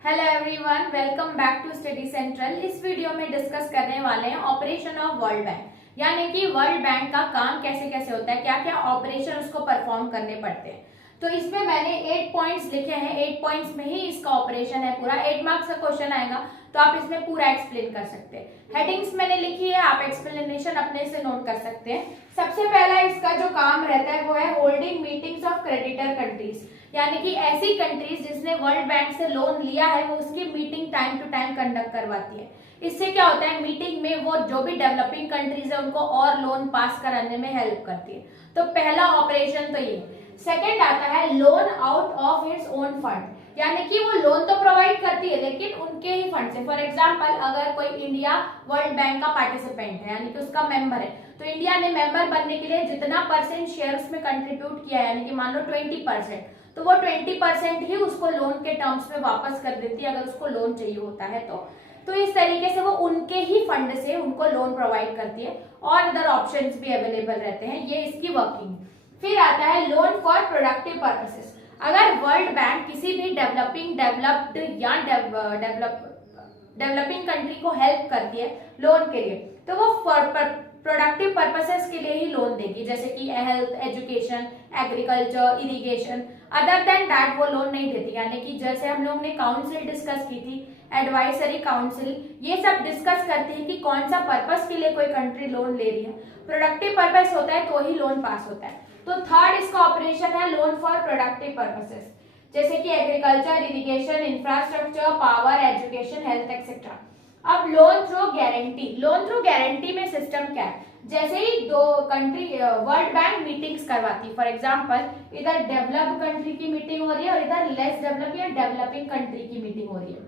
Hello everyone, welcome back to study central. इस video में discuss करने वाले हैं ऑपरेशन ऑफ वर्ल्ड बैंक, यानी कि वर्ल्ड बैंक का काम कैसे कैसे होता है, क्या क्या ऑपरेशन उसको परफॉर्म करने पड़ते हैं। तो इसमें मैंने 8 पॉइंट्स लिखे हैं। 8 पॉइंट्स में ही इसका ऑपरेशन है पूरा। 8 मार्क्स का क्वेश्चन आएगा तो आप इसमें पूरा एक्सप्लेन कर सकते हैं। हेडिंग्स मैंने लिखी है, आप एक्सप्लेनेशन अपने से नोट कर सकते हैं। सबसे पहला इसका जो काम रहता है वो है holding meetings of creditor countries, यानी कि ऐसी कंट्रीज जिसने वर्ल्ड बैंक से लोन लिया है वो उसकी meeting time to time conduct करवाती है। इससे क्या होता है, मीटिंग में वो जो भी डेवलपिंग कंट्रीज है उनको और लोन पास कराने में हेल्प करती है। तो पहला ऑपरेशन तो ये। सेकंड आता है loan out of its own fund, यानी कि वो लोन तो प्रोवाइड करती है लेकिन उनके ही फंड से। फॉर एग्जांपल, अगर कोई इंडिया वर्ल्ड बैंक का पार्टिसिपेंट है, यानी कि उसका मेंबर है, तो इंडिया ने मेंबर बनने के लिए जितना परसेंट शेयर उसमें कंट्रीब्यूट किया है, यानी कि मान लो 20%, तो वो 20% ही उसको लोन के टर्म्स में वापस कर देती है अगर उसको लोन चाहिए होता है तो इस तरीके से वो उनके ही फंड से उनको लोन प्रोवाइड करती है और अदर ऑप्शंस भी अवेलेबल रहते हैं। ये इसकी वर्किंग। फिर आता है लोन फॉर प्रोडक्टिव पर्पसेस। अगर वर्ल्ड बैंक किसी भी डेवलप्ड या डेवलपिंग कंट्री को हेल्प करती है लोन के लिए, तो वो प्रोडक्टिव पर्पसेस के लिए ही लोन देगी, जैसे कि health, education, agriculture, irrigation. Other than that वो लोन नहीं देती। यानी कि जैसे हम लोग ने काउंसिल डिस्कस की थी, एडवाइजरी काउंसिल, ये सब डिस्कस करती है कि कौन सा पर्पस के लिए कोई कंट्री लोन ले रही है। प्रोडक्टिव पर्पस होता है तो ही लोन पास होता है। तो थर्ड इसका ऑपरेशन है लोन फॉर प्रोडक्टिव पर्पसेस, जैसे कि agriculture, irrigation, infrastructure, power, education, health etcetera. अब loan through guarantee. Loan through guarantee में सिस्टम क्या है, जैसे ही दो कंट्री वर्ल्ड बैंक मीटिंग्स करवाती है, फॉर एग्जांपल इधर डेवलप्ड कंट्री की मीटिंग हो रही है और इधर लेस डेवलप या डेवलपिंग कंट्री की मीटिंग हो रही है,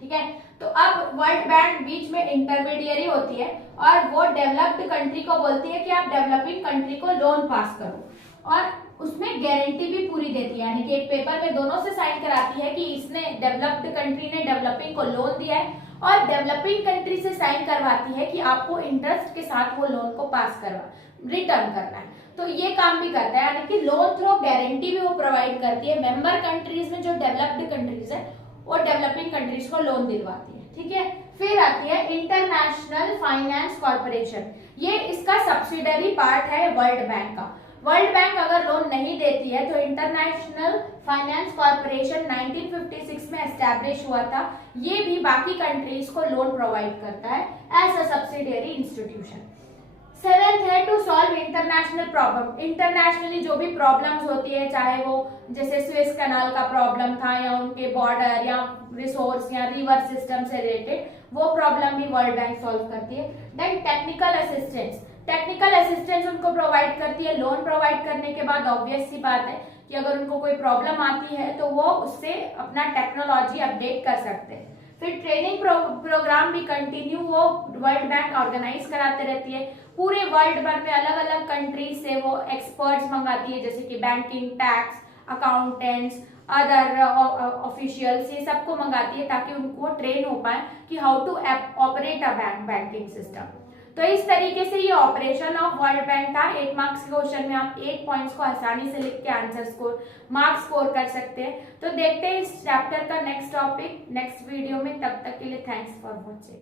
ठीक है। तो अब वर्ल्ड बैंक बीच में इंटरमीडियरी होती है और वो डेवलप्ड कंट्री को बोलती है कि आप डेवलपिंग कंट्री को लोन पास करो, और उसमें गारंटी भी पूरी देती है, यानी कि एक पेपर में दोनों से साइन कराती है कि इसने डेवलप्ड कंट्री ने डेवलपिंग को लोन दिया है, और डेवलपिंग कंट्री से साइन करवाती है कि आपको इंटरेस्ट के साथ वो लोन को पास करवा रिटर्न करना है। तो ये काम भी करता है, यानी कि लोन थ्रू गारंटी भी वो प्रोवाइड करती है। मेंबर कंट्रीज में जो डेवलप्ड कंट्रीज है वो डेवलपिंग कंट्रीज को लोन दिलवाती है, ठीक है। फिर आती है इंटरनेशनल फाइनेंस कॉर्पोरेशन। ये इसका सब्सिडरी पार्ट है वर्ल्ड बैंक का। वर्ल्ड बैंक अगर लोन नहीं देती है तो इंटरनेशनल फाइनेंस कॉर्पोरेशन 1956 में एस्टैब्लिश हुआ था। ये भी बाकी कंट्रीज को लोन प्रोवाइड करता है as a subsidiary institution. Seventh है to solve international problem. Internationally जो भी प्रॉब्लम्स होती है, चाहे वो जैसे स्वेज कैनाल का प्रॉब्लम था या उनके बॉर्डर या रिसोर्स या रिवर सिस्टम से रिलेटेड, वो प्रॉब्लम भी वर्ल्ड बैंक सॉल्व करती है। Then technical assistance. Technical assistance उनको प्रोवाइड करती है। लोन प्रोवाइड करने के बाद ऑब्वियस सी बात है कि अगर उनको कोई प्रॉब्लम आती है तो वो उससे अपना टेक्नोलॉजी अपडेट कर सकते हैं। फिर ट्रेनिंग प्रोग्राम भी कंटिन्यू वो वर्ल्ड बैंक ऑर्गेनाइज कराते रहती है। पूरे वर्ल्ड भर में अलग अलग कंट्रीज से वो एक्सपर्ट्स मंगाती है, जैसे कि banking, tax, accountants, other officials, ये सबको मंगाती है ताकि उनको ट्रेन हो पाए कि how to operate a banking system. तो इस तरीके से ये ऑपरेशन ऑफ वर्ल्ड बैंक था। 8 मार्क्स के क्वेश्चन में आप 8 पॉइंट्स को आसानी से लिख के आंसर स्कोर मार्क्स स्कोर कर सकते हैं। तो देखते हैं इस चैप्टर का नेक्स्ट टॉपिक नेक्स्ट वीडियो में। तब तक के लिए थैंक्स फॉर वॉचिंग।